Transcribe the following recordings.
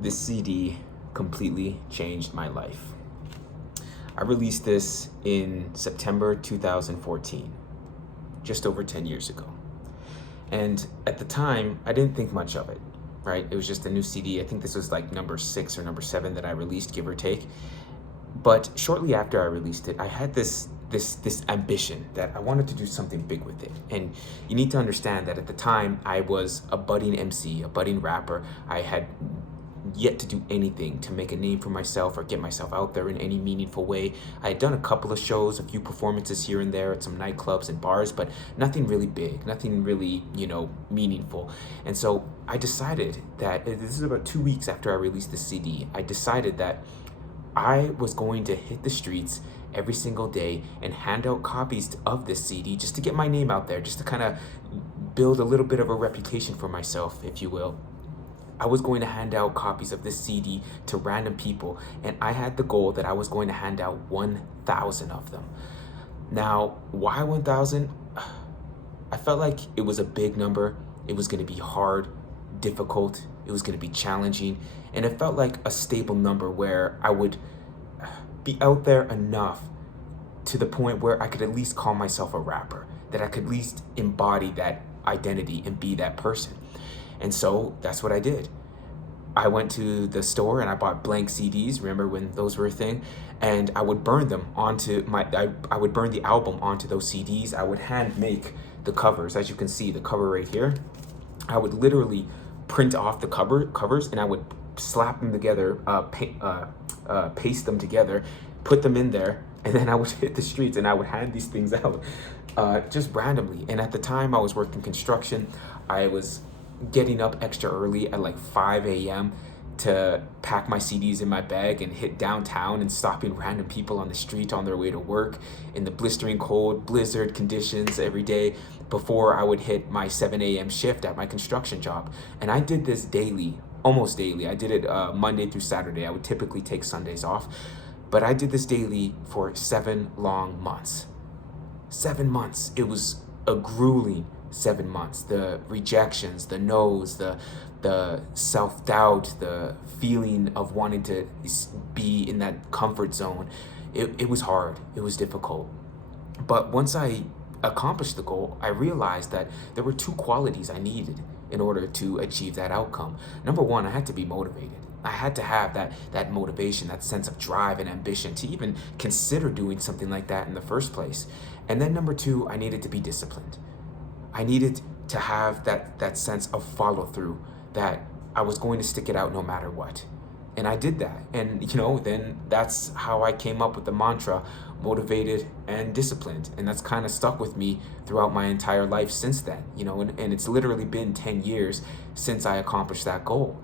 This CD completely changed my life. I released this in September 2014, just over 10 years ago. And at the time, I didn't think much of it, right? It was just a new CD. I think this was like number 6 or number 7 that I released, give or take. But shortly after I released it, I had this ambition that I wanted to do something big with it. And you need to understand that at the time I was a budding MC, a budding rapper. I had yet to do anything to make a name for myself or get myself out there in any meaningful way. I had done a couple of shows, a few performances here and there at some nightclubs and bars, but nothing really big, nothing really, meaningful. And so I decided that this is about 2 weeks after I released the CD. I decided that I was going to hit the streets every single day and hand out copies of this CD just to get my name out there, just to kind of build a little bit of a reputation for myself, if you will. I was going to hand out copies of this CD to random people, and I had the goal that I was going to hand out 1,000 of them. Now, why 1,000? I felt like it was a big number. It was going to be hard, difficult. It was going to be challenging, and it felt like a stable number where I would be out there enough to the point where I could at least call myself a rapper, that I could at least embody that identity and be that person. And so that's what I did. I went to the store and I bought blank CDs. Remember when those were a thing? And I would burn them onto I would burn the album onto those CDs. I would hand make the covers. As you can see, the cover right here, I would literally print off the covers and I would slap them together, paste them together, put them in there, and then I would hit the streets and I would hand these things out just randomly. And at the time I was working construction. I was getting up extra early at like 5 a.m. to pack my CDs in my bag and hit downtown and stopping random people on the street on their way to work in the blistering cold blizzard conditions every day before I would hit my 7 a.m. shift at my construction job. And I did this daily, almost daily. I did it Monday through Saturday. I would typically take Sundays off, but I did this daily for 7 long months. 7 months. It was a grueling 7 months. The rejections, the no's, the self-doubt, the feeling of wanting to be in that comfort zone. It was hard. It was difficult. But once I accomplished the goal, I realized that there were 2 qualities I needed in order to achieve that outcome. Number 1, I had to be motivated. I had to have that motivation, that sense of drive and ambition to even consider doing something like that in the first place. And then number 2, I needed to be disciplined. I needed to have that sense of follow through, that I was going to stick it out no matter what. And I did that. And, then that's how I came up with the mantra, motivated and disciplined. And that's kind of stuck with me throughout my entire life since then, and it's literally been 10 years since I accomplished that goal.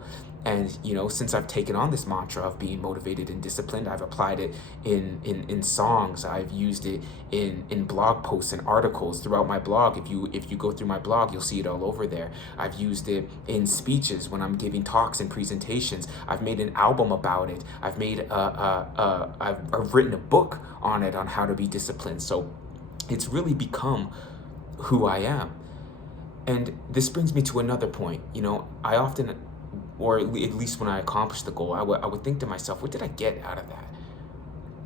And, since I've taken on this mantra of being motivated and disciplined, I've applied it in songs. I've used it in blog posts and articles throughout my blog. If you go through my blog, you'll see it all over there. I've used it in speeches when I'm giving talks and presentations. I've made an album about it. I've written a book on it, on how to be disciplined. So it's really become who I am. And this brings me to another point. I often, or at least when I accomplished the goal, I would think to myself, what did I get out of that?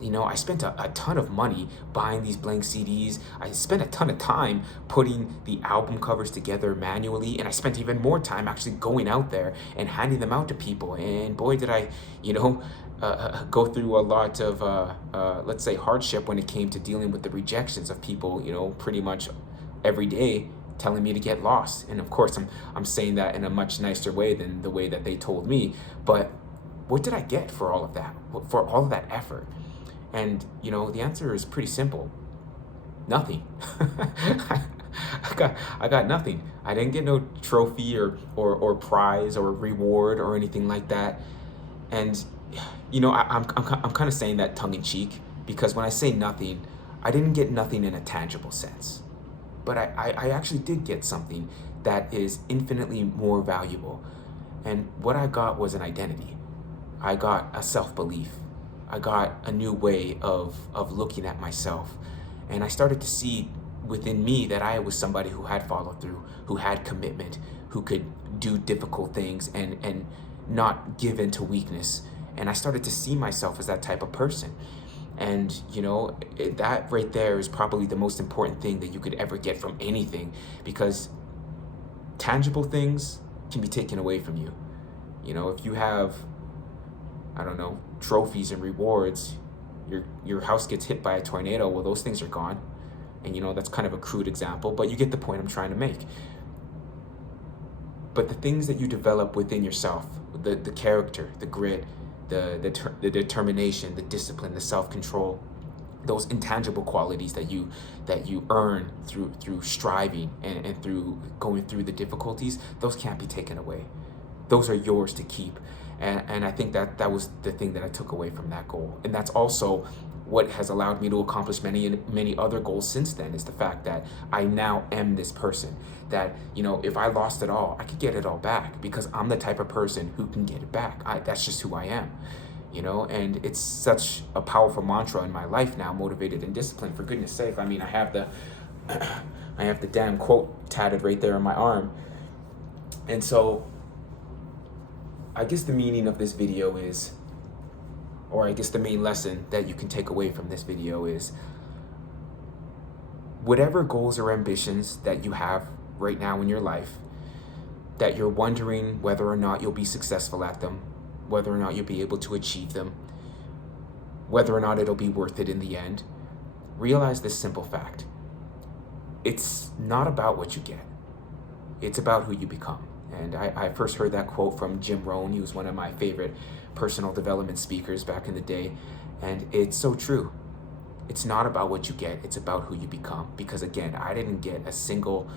I spent a ton of money buying these blank CDs. I spent a ton of time putting the album covers together manually, and I spent even more time actually going out there and handing them out to people. And boy, did I, go through a lot of, let's say, hardship when it came to dealing with the rejections of people, pretty much every day, telling me to get lost. And of course, I'm saying that in a much nicer way than the way that they told me. But what did I get for all of that? For all of that effort? And the answer is pretty simple. Nothing. I got nothing. I didn't get no trophy or prize or reward or anything like that. And I'm kind of saying that tongue in cheek, because when I say nothing, I didn't get nothing in a tangible sense. But I actually did get something that is infinitely more valuable. And what I got was an identity. I got a self-belief. I got a new way of looking at myself. And I started to see within me that I was somebody who had follow through, who had commitment, who could do difficult things and not give in to weakness. And I started to see myself as that type of person. And, that right there is probably the most important thing that you could ever get from anything, because tangible things can be taken away from you. If you have, I don't know, trophies and rewards, your house gets hit by a tornado, well, those things are gone. And, that's kind of a crude example, but you get the point I'm trying to make. But the things that you develop within yourself, the character, the grit, the determination, the discipline, the self-control, those intangible qualities that you earn through striving and through going through the difficulties, those can't be taken away. Those are yours to keep. And I think that was the thing that I took away from that goal. And that's also what has allowed me to accomplish many other goals since then, is the fact that I now am this person that, if I lost it all, I could get it all back, because I'm the type of person who can get it back. That's just who I am, and it's such a powerful mantra in my life now: motivated and disciplined. For goodness sake, I mean, I have the damn quote tatted right there on my arm. And so I guess the meaning of this video is, or I guess the main lesson that you can take away from this video is, whatever goals or ambitions that you have right now in your life, that you're wondering whether or not you'll be successful at them, whether or not you'll be able to achieve them, whether or not it'll be worth it in the end, realize this simple fact: it's not about what you get, it's about who you become. And I first heard that quote from Jim Rohn. He was one of my favorite personal development speakers back in the day. And it's so true. It's not about what you get, it's about who you become. Because again, I didn't get a single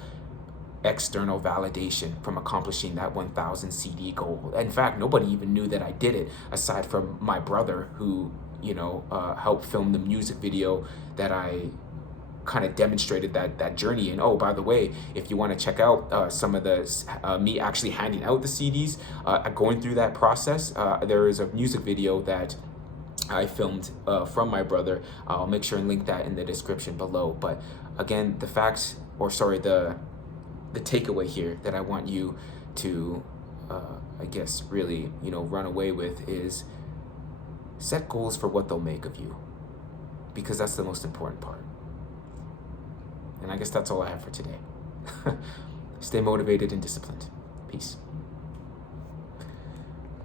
external validation from accomplishing that 1,000 CD goal. In fact, nobody even knew that I did it, aside from my brother, who, helped film the music video that I kind of demonstrated that journey. And oh, by the way, if you want to check out some of the me actually handing out the CDs, going through that process, there is a music video that I filmed from my brother. I'll make sure and link that in the description below. But again, the takeaway here that I want you to I guess really run away with is, set goals for what they'll make of you, because that's the most important part. And I guess that's all I have for today. Stay motivated and disciplined. Peace.